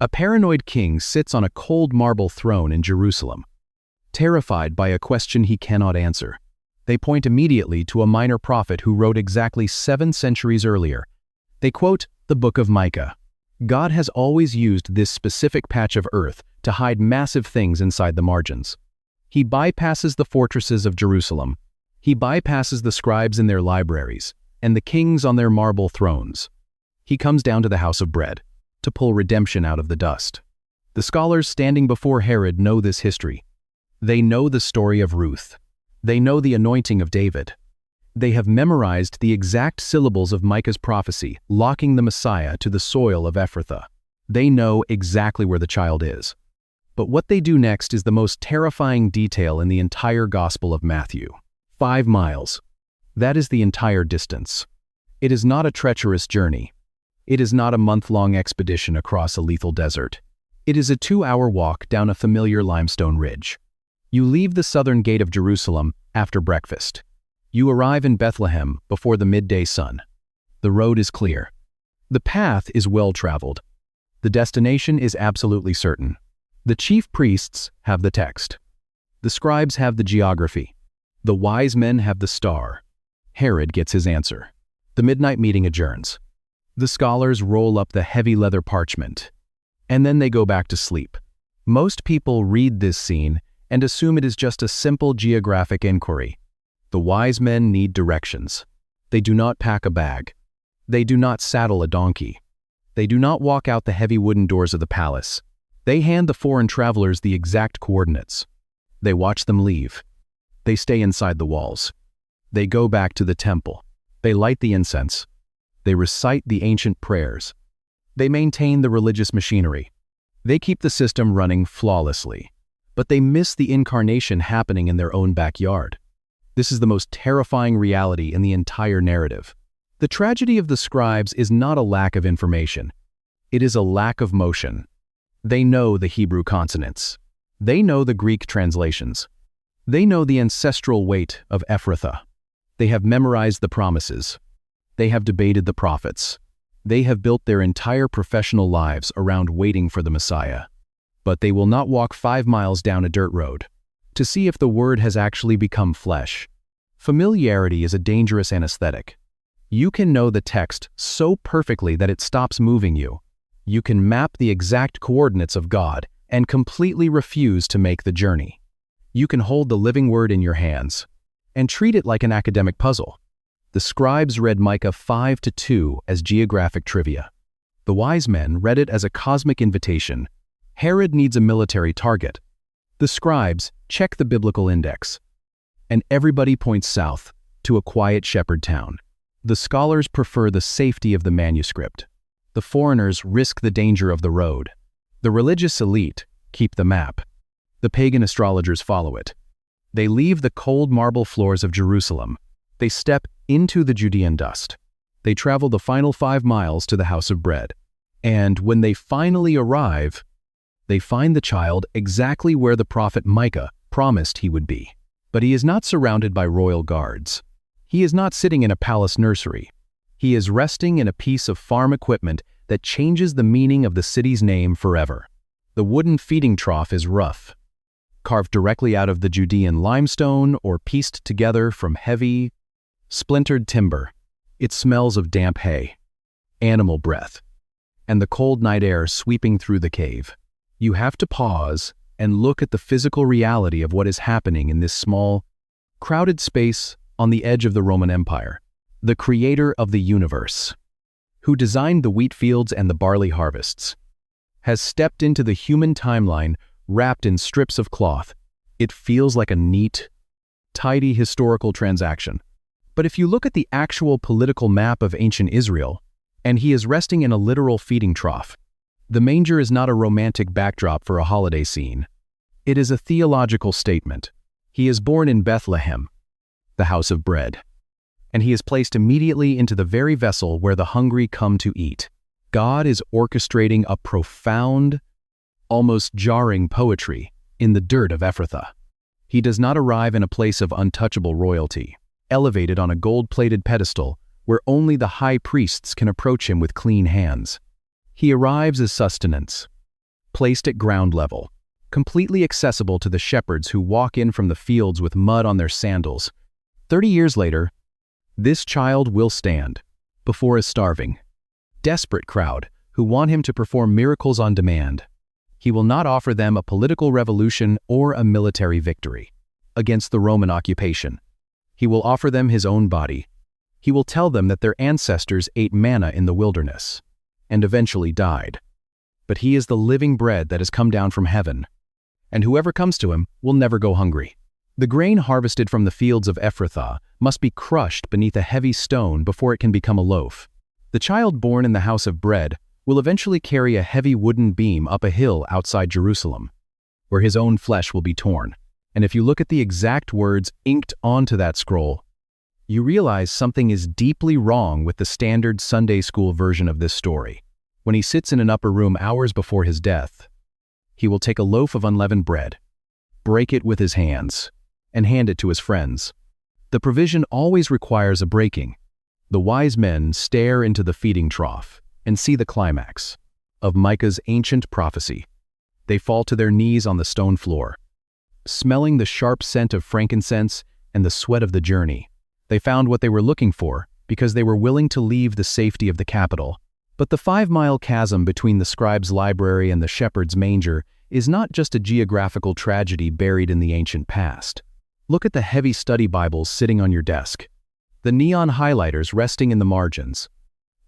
A paranoid king sits on a cold marble throne in Jerusalem, terrified by a question he cannot answer. They point immediately to a minor prophet who wrote exactly 7 centuries earlier. They quote the book of Micah. God has always used this specific patch of earth to hide massive things inside the margins. He bypasses the fortresses of Jerusalem. He bypasses the scribes in their libraries and the kings on their marble thrones. He comes down to the house of bread to pull redemption out of the dust. The scholars standing before Herod know this history. They know the story of Ruth. They know the anointing of David. They have memorized the exact syllables of Micah's prophecy, locking the Messiah to the soil of Ephrathah. They know exactly where the child is. But what they do next is the most terrifying detail in the entire Gospel of Matthew. 5 miles. That is the entire distance. It is not a treacherous journey. It is not a month-long expedition across a lethal desert. It is a 2-hour walk down a familiar limestone ridge. You leave the southern gate of Jerusalem after breakfast. You arrive in Bethlehem before the midday sun. The road is clear. The path is well-traveled. The destination is absolutely certain. The chief priests have the text. The scribes have the geography. The wise men have the star. Herod gets his answer. The midnight meeting adjourns. The scholars roll up the heavy leather parchment. And then they go back to sleep. Most people read this scene and assume it is just a simple geographic inquiry. The wise men need directions. They do not pack a bag. They do not saddle a donkey. They do not walk out the heavy wooden doors of the palace. They hand the foreign travelers the exact coordinates. They watch them leave. They stay inside the walls. They go back to the temple. They light the incense. They recite the ancient prayers. They maintain the religious machinery. They keep the system running flawlessly. But they miss the incarnation happening in their own backyard. This is the most terrifying reality in the entire narrative. The tragedy of the scribes is not a lack of information. It is a lack of motion. They know the Hebrew consonants. They know the Greek translations. They know the ancestral weight of Ephrathah. They have memorized the promises. They have debated the prophets. They have built their entire professional lives around waiting for the Messiah. But they will not walk 5 miles down a dirt road to see if the word has actually become flesh. Familiarity is a dangerous anesthetic. You can know the text so perfectly that it stops moving you. You can map the exact coordinates of God and completely refuse to make the journey. You can hold the living word in your hands and treat it like an academic puzzle. The scribes read Micah 5-2 as geographic trivia. The wise men read it as a cosmic invitation. Herod needs a military target. The scribes check the biblical index. And everybody points south to a quiet shepherd town. The scholars prefer the safety of the manuscript. The foreigners risk the danger of the road. The religious elite keep the map. The pagan astrologers follow it. They leave the cold marble floors of Jerusalem. They step into the Judean dust. They travel the final 5 miles to the house of bread. And when they finally arrive, they find the child exactly where the prophet Micah promised he would be. But he is not surrounded by royal guards. He is not sitting in a palace nursery. He is resting in a piece of farm equipment that changes the meaning of the city's name forever. The wooden feeding trough is rough, carved directly out of the Judean limestone or pieced together from heavy, splintered timber. It smells of damp hay, animal breath, and the cold night air sweeping through the cave. You have to pause and look at the physical reality of what is happening in this small, crowded space on the edge of the Roman Empire. The creator of the universe, who designed the wheat fields and the barley harvests, has stepped into the human timeline wrapped in strips of cloth. It feels like a neat, tidy historical transaction. But if you look at the actual political map of ancient Israel, and he is resting in a literal feeding trough, the manger is not a romantic backdrop for a holiday scene. It is a theological statement. He is born in Bethlehem, the house of bread, and he is placed immediately into the very vessel where the hungry come to eat. God is orchestrating a profound, almost jarring poetry in the dirt of Ephrathah. He does not arrive in a place of untouchable royalty, elevated on a gold-plated pedestal where only the high priests can approach him with clean hands. He arrives as sustenance, placed at ground level, completely accessible to the shepherds who walk in from the fields with mud on their sandals. 30 years later, this child will stand before a starving, desperate crowd who want him to perform miracles on demand. He will not offer them a political revolution or a military victory against the Roman occupation. He will offer them his own body. He will tell them that their ancestors ate manna in the wilderness and eventually died. But he is the living bread that has come down from heaven, and whoever comes to him will never go hungry. The grain harvested from the fields of Ephrathah must be crushed beneath a heavy stone before it can become a loaf. The child born in the house of bread will eventually carry a heavy wooden beam up a hill outside Jerusalem, where his own flesh will be torn. And if you look at the exact words inked onto that scroll, you realize something is deeply wrong with the standard Sunday school version of this story. When he sits in an upper room hours before his death, he will take a loaf of unleavened bread, break it with his hands, and hand it to his friends. The provision always requires a breaking. The wise men stare into the feeding trough and see the climax of Micah's ancient prophecy. They fall to their knees on the stone floor, smelling the sharp scent of frankincense and the sweat of the journey. They found what they were looking for because they were willing to leave the safety of the capital. But the 5-mile chasm between the scribe's library and the shepherd's manger is not just a geographical tragedy buried in the ancient past. Look at the heavy study Bibles sitting on your desk, the neon highlighters resting in the margins,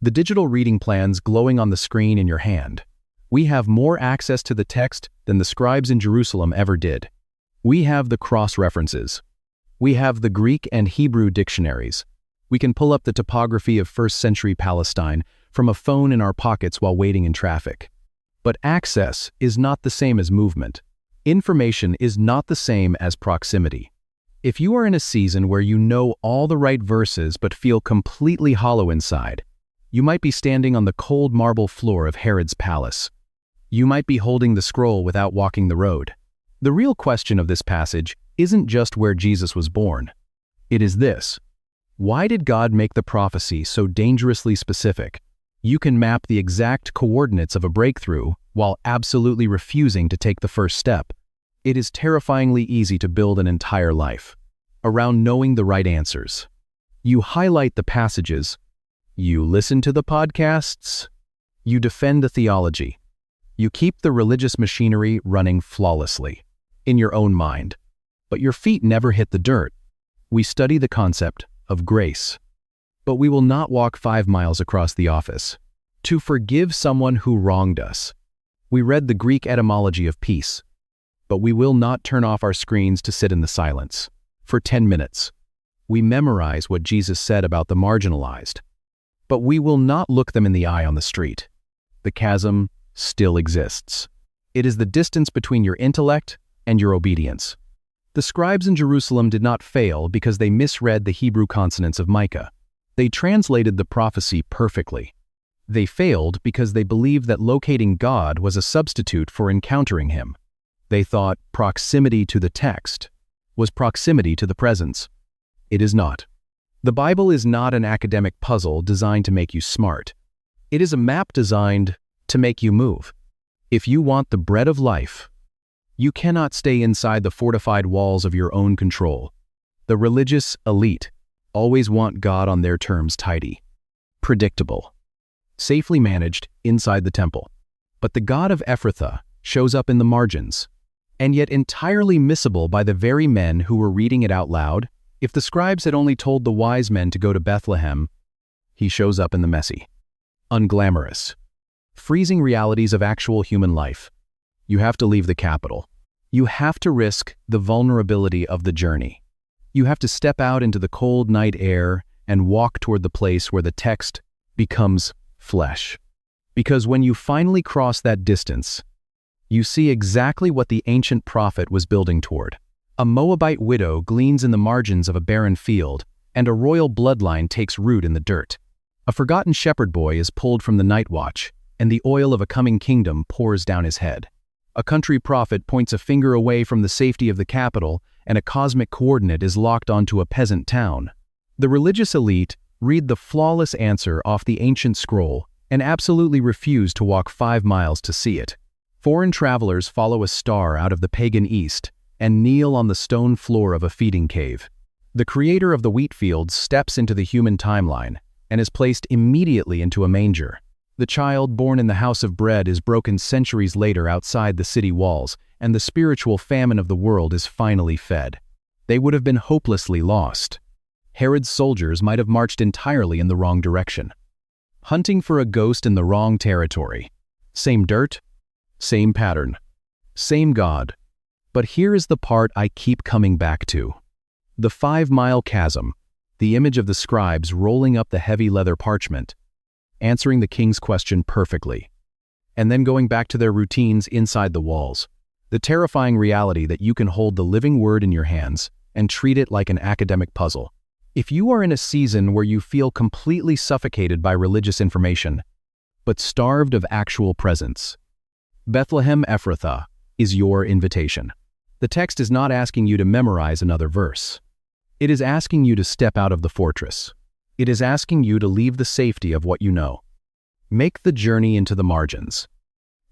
the digital reading plans glowing on the screen in your hand. We have more access to the text than the scribes in Jerusalem ever did. We have the cross-references. We have the Greek and Hebrew dictionaries. We can pull up the topography of first-century Palestine from a phone in our pockets while waiting in traffic. But access is not the same as movement. Information is not the same as proximity. If you are in a season where you know all the right verses but feel completely hollow inside, you might be standing on the cold marble floor of Herod's palace. You might be holding the scroll without walking the road. The real question of this passage isn't just where Jesus was born. It is this: why did God make the prophecy so dangerously specific? You can map the exact coordinates of a breakthrough while absolutely refusing to take the first step. It is terrifyingly easy to build an entire life around knowing the right answers. You highlight the passages, you listen to the podcasts, you defend the theology, you keep the religious machinery running flawlessly in your own mind, but your feet never hit the dirt. We study the concept of grace, but we will not walk 5 miles across the office to forgive someone who wronged us. We read the Greek etymology of peace, but we will not turn off our screens to sit in the silence for 10 minutes. We memorize what Jesus said about the marginalized, but we will not look them in the eye on the street. The chasm still exists. It is the distance between your intellect and your obedience. The scribes in Jerusalem did not fail because they misread the Hebrew consonants of Micah. They translated the prophecy perfectly. They failed because they believed that locating God was a substitute for encountering him. They thought proximity to the text was proximity to the presence. It is not. The Bible is not an academic puzzle designed to make you smart. It is a map designed to make you move. If you want the bread of life, you cannot stay inside the fortified walls of your own control. The religious elite always want God on their terms, tidy, predictable, safely managed inside the temple. But the God of Ephrathah shows up in the margins, and yet entirely missable by the very men who were reading it out loud. If the scribes had only told the wise men to go to Bethlehem, he shows up in the messy, unglamorous, freezing realities of actual human life. You have to leave the capital. You have to risk the vulnerability of the journey. You have to step out into the cold night air and walk toward the place where the text becomes flesh. Because when you finally cross that distance, you see exactly what the ancient prophet was building toward. A Moabite widow gleans in the margins of a barren field, and a royal bloodline takes root in the dirt. A forgotten shepherd boy is pulled from the night watch, and the oil of a coming kingdom pours down his head. A country prophet points a finger away from the safety of the capital, and a cosmic coordinate is locked onto a peasant town. The religious elite read the flawless answer off the ancient scroll and absolutely refuse to walk 5 miles to see it. Foreign travelers follow a star out of the pagan East and kneel on the stone floor of a feeding cave. The creator of the wheat fields steps into the human timeline and is placed immediately into a manger. The child born in the house of bread is broken centuries later outside the city walls, and the spiritual famine of the world is finally fed. They would have been hopelessly lost. Herod's soldiers might have marched entirely in the wrong direction, hunting for a ghost in the wrong territory. Same dirt, same pattern, same God. But here is the part I keep coming back to. The 5-mile chasm, the image of the scribes rolling up the heavy leather parchment, answering the king's question perfectly, and then going back to their routines inside the walls. The terrifying reality that you can hold the living word in your hands and treat it like an academic puzzle. If you are in a season where you feel completely suffocated by religious information, but starved of actual presence, Bethlehem Ephrathah is your invitation. The text is not asking you to memorize another verse. It is asking you to step out of the fortress. It is asking you to leave the safety of what you know. Make the journey into the margins,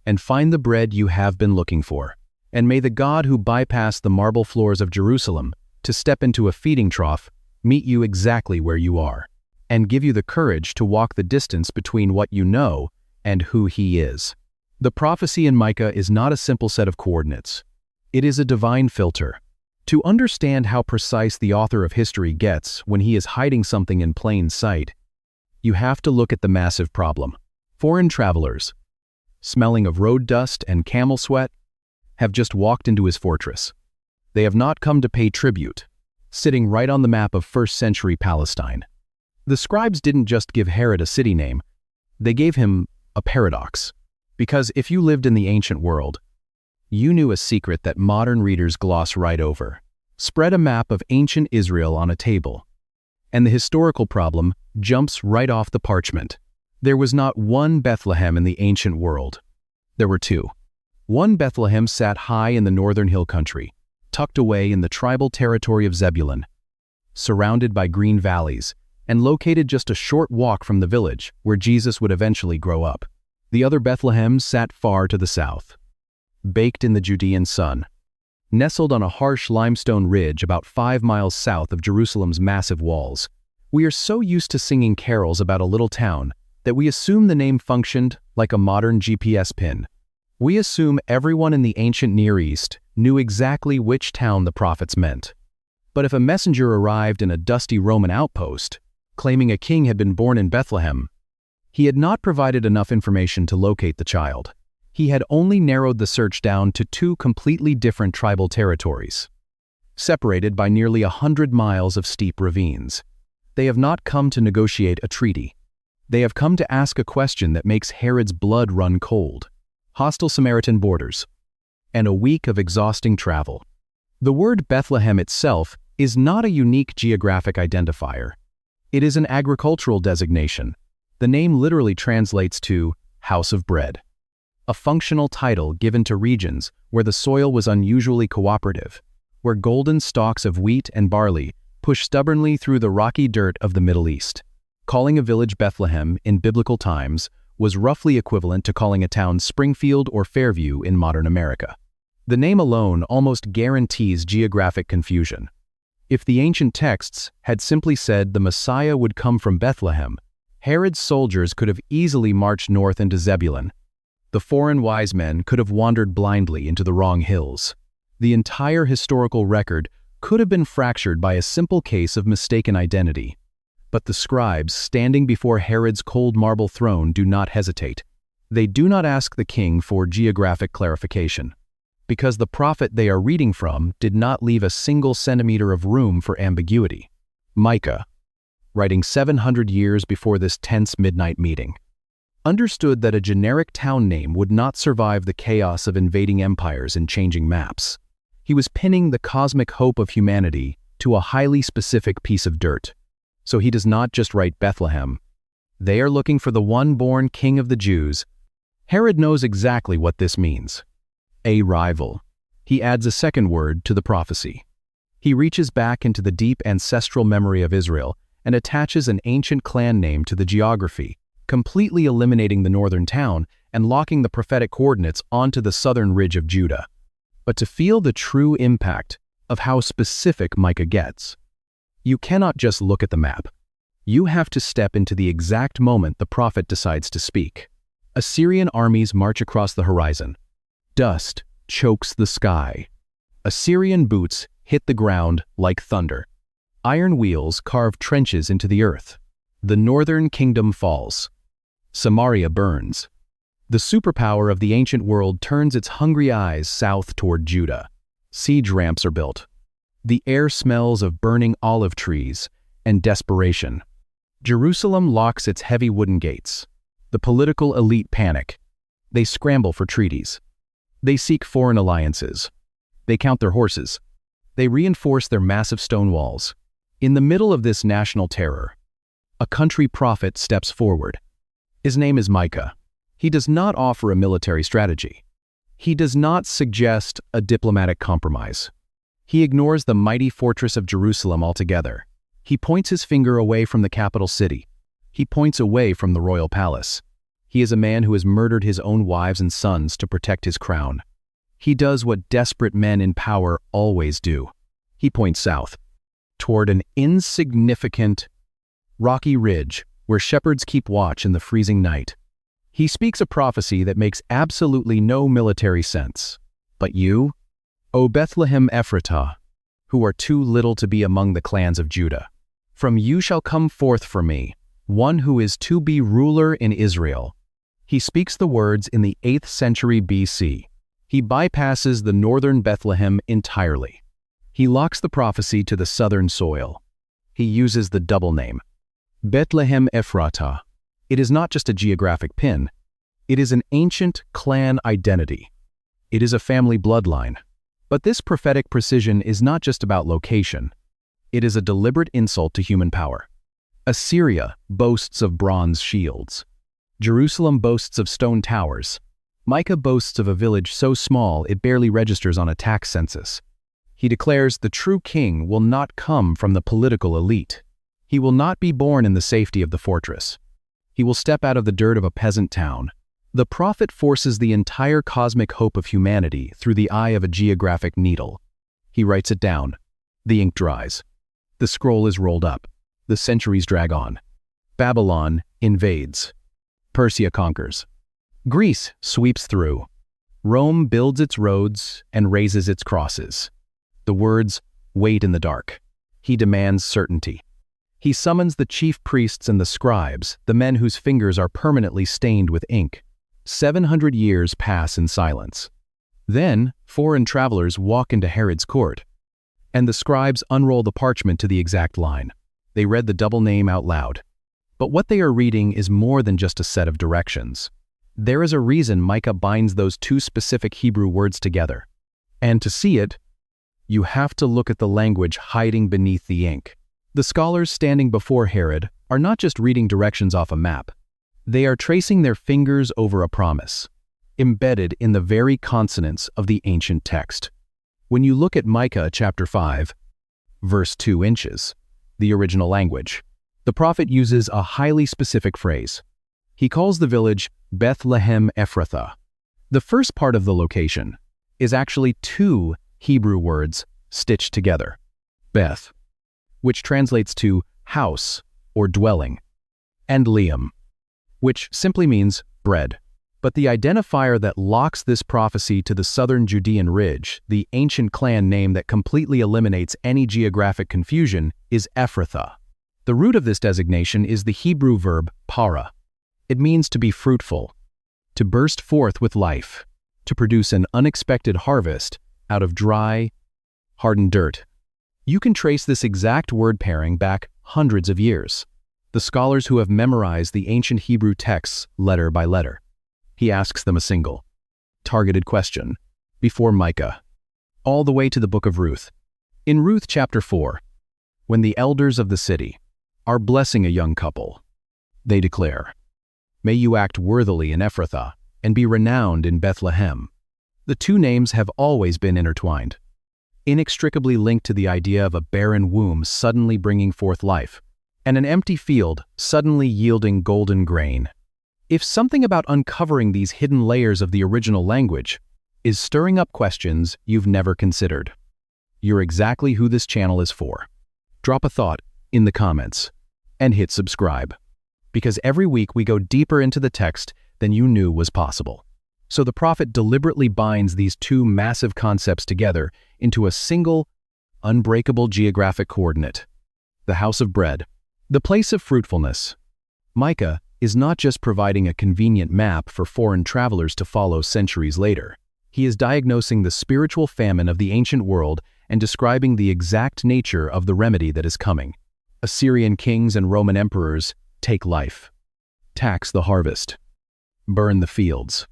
and find the bread you have been looking for. And may the God who bypassed the marble floors of Jerusalem to step into a feeding trough meet you exactly where you are, and give you the courage to walk the distance between what you know and who He is. The prophecy in Micah is not a simple set of coordinates. It is a divine filter. To understand how precise the author of history gets when he is hiding something in plain sight, you have to look at the massive problem. Foreign travelers, smelling of road dust and camel sweat, have just walked into his fortress. They have not come to pay tribute, sitting right on the map of first-century Palestine. The scribes didn't just give Herod a city name, they gave him a paradox. Because if you lived in the ancient world, you knew a secret that modern readers gloss right over. Spread a map of ancient Israel on a table, and the historical problem jumps right off the parchment. There was not one Bethlehem in the ancient world. There were two. One Bethlehem sat high in the northern hill country, tucked away in the tribal territory of Zebulun, surrounded by green valleys, and located just a short walk from the village where Jesus would eventually grow up. The other Bethlehem sat far to the south, baked in the Judean sun, nestled on a harsh limestone ridge about 5 miles south of Jerusalem's massive walls. We are so used to singing carols about a little town that we assume the name functioned like a modern GPS pin. We assume everyone in the ancient Near East knew exactly which town the prophets meant. But if a messenger arrived in a dusty Roman outpost, claiming a king had been born in Bethlehem, he had not provided enough information to locate the child. He had only narrowed the search down to 2 completely different tribal territories, separated by nearly 100 miles of steep ravines. They have not come to negotiate a treaty. They have come to ask a question that makes Herod's blood run cold. Hostile Samaritan borders, and a week of exhausting travel. The word Bethlehem itself is not a unique geographic identifier. It is an agricultural designation. The name literally translates to house of bread, a functional title given to regions where the soil was unusually cooperative, where golden stalks of wheat and barley pushed stubbornly through the rocky dirt of the Middle East. Calling a village Bethlehem in biblical times was roughly equivalent to calling a town Springfield or Fairview in modern America. The name alone almost guarantees geographic confusion. If the ancient texts had simply said the Messiah would come from Bethlehem, Herod's soldiers could have easily marched north into Zebulun. The foreign wise men could have wandered blindly into the wrong hills. The entire historical record could have been fractured by a simple case of mistaken identity. But the scribes standing before Herod's cold marble throne do not hesitate. They do not ask the king for geographic clarification, because the prophet they are reading from did not leave a single centimeter of room for ambiguity. Micah, writing 700 years before this tense midnight meeting, understood that a generic town name would not survive the chaos of invading empires and changing maps. He was pinning the cosmic hope of humanity to a highly specific piece of dirt. So he does not just write Bethlehem. They are looking for the one-born king of the Jews. Herod knows exactly what this means. A rival. He adds a second word to the prophecy. He reaches back into the deep ancestral memory of Israel and attaches an ancient clan name to the geography, completely eliminating the northern town and locking the prophetic coordinates onto the southern ridge of Judah. But to feel the true impact of how specific Micah gets, you cannot just look at the map. You have to step into the exact moment the prophet decides to speak. Assyrian armies march across the horizon. Dust chokes the sky. Assyrian boots hit the ground like thunder. Iron wheels carve trenches into the earth. The northern kingdom falls. Samaria burns. The superpower of the ancient world turns its hungry eyes south toward Judah. Siege ramps are built. The air smells of burning olive trees and desperation. Jerusalem locks its heavy wooden gates. The political elite panic. They scramble for treaties. They seek foreign alliances. They count their horses. They reinforce their massive stone walls. In the middle of this national terror, a country prophet steps forward. His name is Micah. He does not offer a military strategy. He does not suggest a diplomatic compromise. He ignores the mighty fortress of Jerusalem altogether. He points his finger away from the capital city. He points away from the royal palace. He is a man who has murdered his own wives and sons to protect his crown. He does what desperate men in power always do. He points south, toward an insignificant, rocky ridge where shepherds keep watch in the freezing night. He speaks a prophecy that makes absolutely no military sense. But you, O Bethlehem Ephratah, who are too little to be among the clans of Judah, from you shall come forth for me one who is to be ruler in Israel. He speaks the words in the 8th century BC. He bypasses the northern Bethlehem entirely. He locks the prophecy to the southern soil. He uses the double name, Bethlehem Ephratah. It is not just a geographic pin. It is an ancient clan identity. It is a family bloodline. But this prophetic precision is not just about location. It is a deliberate insult to human power. Assyria boasts of bronze shields. Jerusalem boasts of stone towers. Micah boasts of a village so small it barely registers on a tax census. He declares the true king will not come from the political elite. He will not be born in the safety of the fortress. He will step out of the dirt of a peasant town. The prophet forces the entire cosmic hope of humanity through the eye of a geographic needle. He writes it down. The ink dries. The scroll is rolled up. The centuries drag on. Babylon invades. Persia conquers. Greece sweeps through. Rome builds its roads and raises its crosses. The words wait in the dark. He demands certainty. He summons the chief priests and the scribes, the men whose fingers are permanently stained with ink. 700 years pass in silence. Then, foreign travelers walk into Herod's court, and the scribes unroll the parchment to the exact line. They read the double name out loud. But what they are reading is more than just a set of directions. There is a reason Micah binds those two specific Hebrew words together. And to see it, you have to look at the language hiding beneath the ink. The scholars standing before Herod are not just reading directions off a map. They are tracing their fingers over a promise, embedded in the very consonants of the ancient text. When you look at Micah chapter 5, verse 2 inches, the original language, the prophet uses a highly specific phrase. He calls the village Bethlehem Ephrathah. The first part of the location is actually two Hebrew words stitched together. Beth, which translates to house or dwelling, and Liam, which simply means bread. But the identifier that locks this prophecy to the southern Judean ridge, the ancient clan name that completely eliminates any geographic confusion, is Ephrathah. The root of this designation is the Hebrew verb para. It means to be fruitful, to burst forth with life, to produce an unexpected harvest out of dry, hardened dirt. You can trace this exact word pairing back hundreds of years. The scholars who have memorized the ancient Hebrew texts letter by letter. He asks them a single, targeted question before Micah, all the way to the book of Ruth. In Ruth chapter 4, when the elders of the city are blessing a young couple, they declare, "May you act worthily in Ephrathah and be renowned in Bethlehem." The two names have always been intertwined, inextricably linked to the idea of a barren womb suddenly bringing forth life, and an empty field suddenly yielding golden grain. If something about uncovering these hidden layers of the original language is stirring up questions you've never considered, you're exactly who this channel is for. Drop a thought in the comments and hit subscribe, because every week we go deeper into the text than you knew was possible. So the prophet deliberately binds these two massive concepts together into a single, unbreakable geographic coordinate: the house of bread, the place of fruitfulness. Micah is not just providing a convenient map for foreign travelers to follow centuries later. He is diagnosing the spiritual famine of the ancient world and describing the exact nature of the remedy that is coming. Assyrian kings and Roman emperors take life, tax the harvest, burn the fields,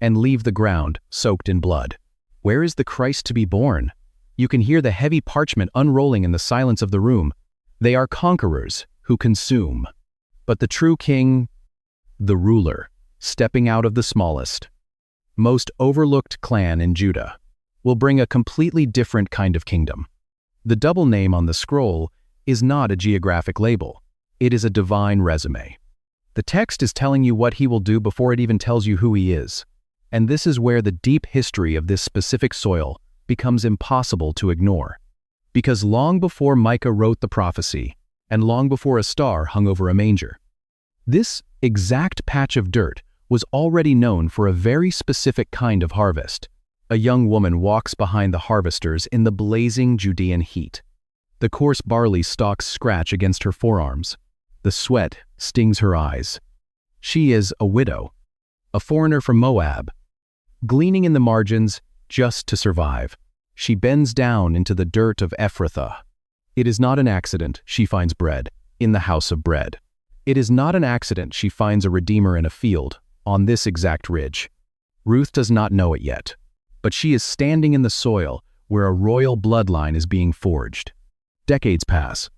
and leave the ground soaked in blood. Where is the Christ to be born? You can hear the heavy parchment unrolling in the silence of the room. They are conquerors who consume. But the true king, the ruler, stepping out of the smallest, most overlooked clan in Judah, will bring a completely different kind of kingdom. The double name on the scroll is not a geographic label. It is a divine resume. The text is telling you what he will do before it even tells you who he is. And this is where the deep history of this specific soil becomes impossible to ignore. Because long before Micah wrote the prophecy, and long before a star hung over a manger, this exact patch of dirt was already known for a very specific kind of harvest. A young woman walks behind the harvesters in the blazing Judean heat. The coarse barley stalks scratch against her forearms. The sweat stings her eyes. She is a widow, a foreigner from Moab, gleaning in the margins just to survive. She bends down into the dirt of Ephrathah. It is not an accident she finds bread in the house of bread. It is not an accident she finds a redeemer in a field on this exact ridge. Ruth does not know it yet, but she is standing in the soil where a royal bloodline is being forged. Decades pass.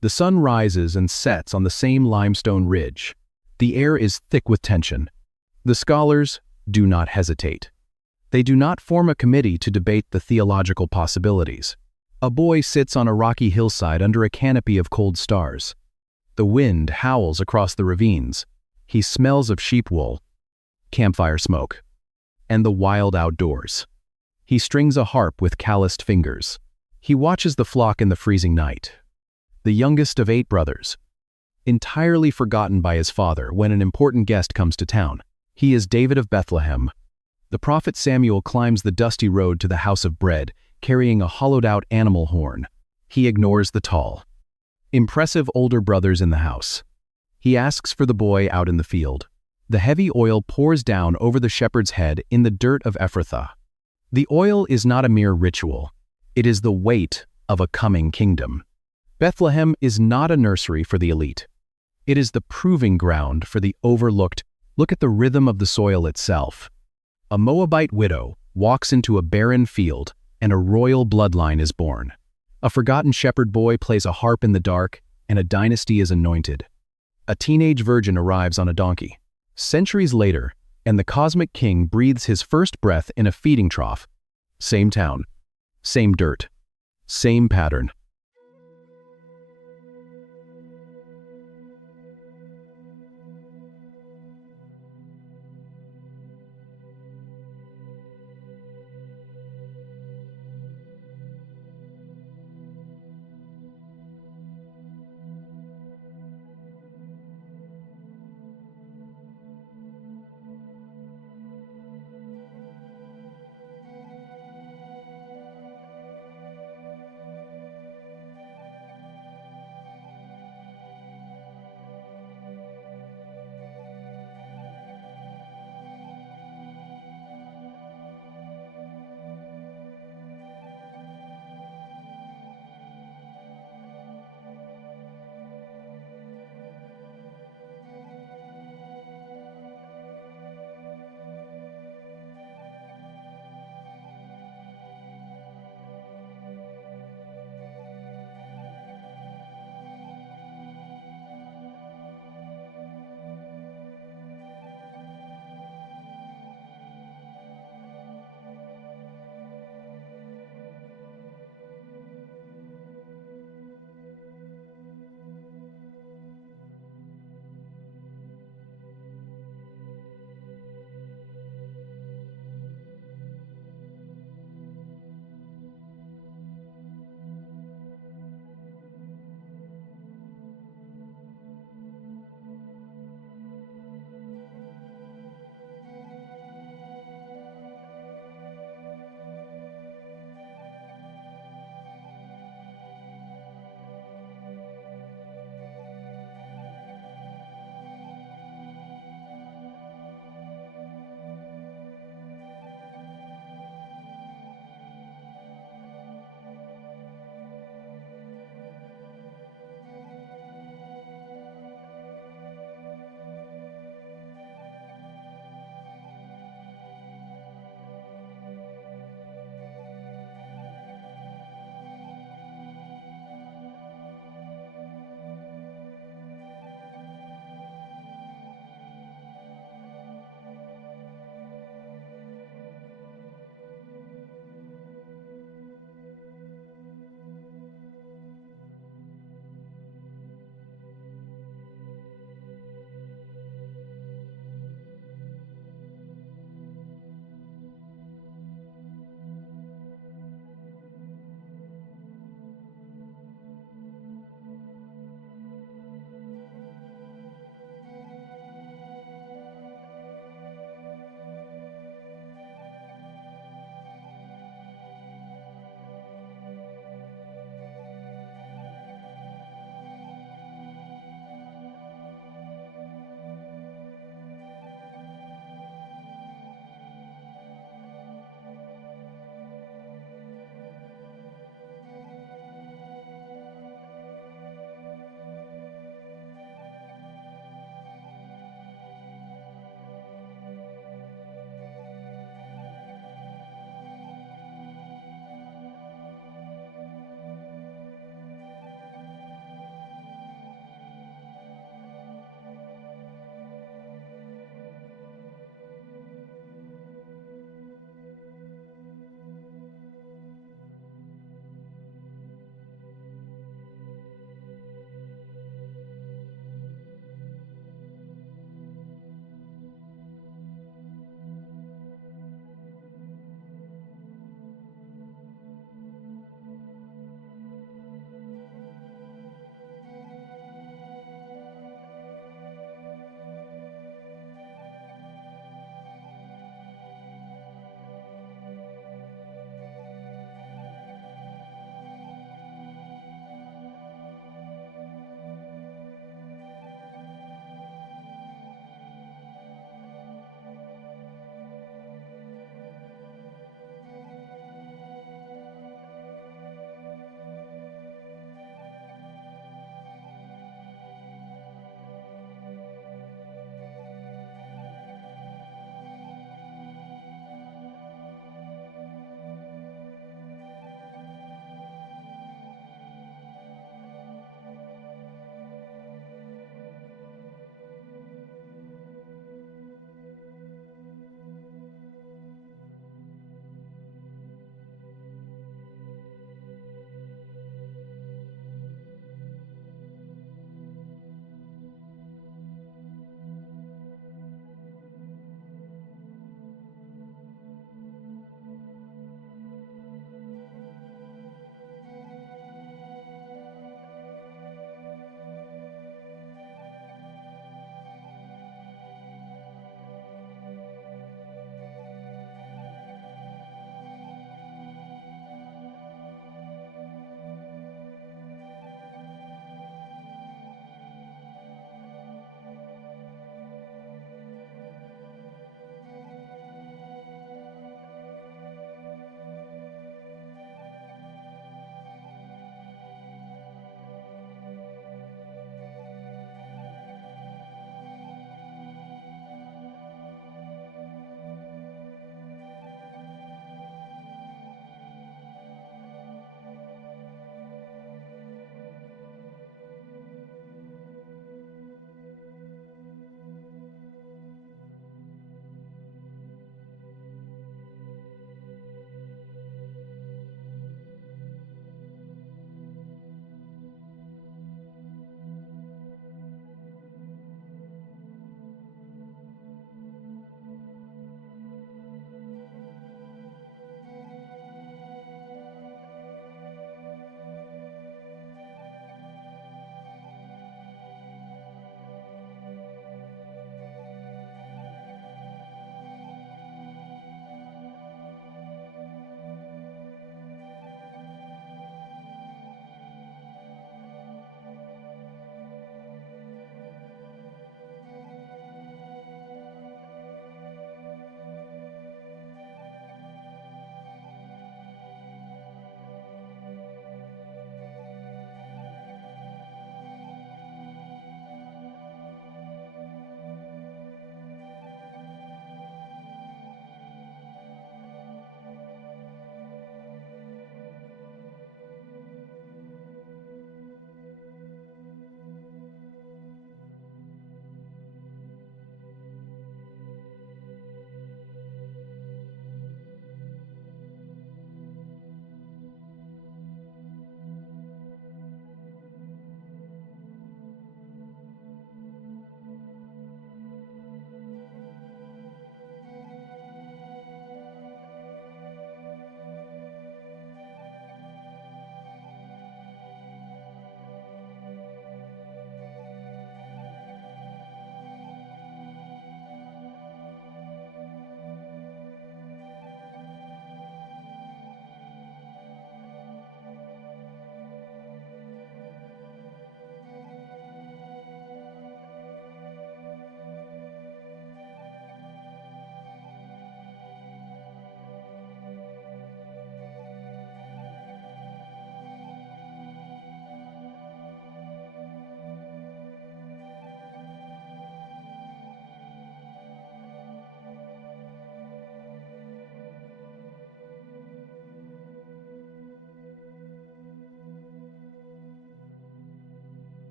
The sun rises and sets on the same limestone ridge. The air is thick with tension. The scholars do not hesitate. They do not form a committee to debate the theological possibilities. A boy sits on a rocky hillside under a canopy of cold stars. The wind howls across the ravines. He smells of sheep wool, campfire smoke, and the wild outdoors. He strings a harp with calloused fingers. He watches the flock in the freezing night. The youngest of 8 brothers, entirely forgotten by his father when an important guest comes to town. He is David of Bethlehem. The prophet Samuel climbs the dusty road to the house of bread, carrying a hollowed-out animal horn. He ignores the tall, impressive older brothers in the house. He asks for the boy out in the field. The heavy oil pours down over the shepherd's head in the dirt of Ephrathah. The oil is not a mere ritual. It is the weight of a coming kingdom. Bethlehem is not a nursery for the elite. It is the proving ground for the overlooked. Look at the rhythm of the soil itself. A Moabite widow walks into a barren field, and a royal bloodline is born. A forgotten shepherd boy plays a harp in the dark, and a dynasty is anointed. A teenage virgin arrives on a donkey. Centuries later, and the cosmic king breathes his first breath in a feeding trough. Same town, same dirt, same pattern.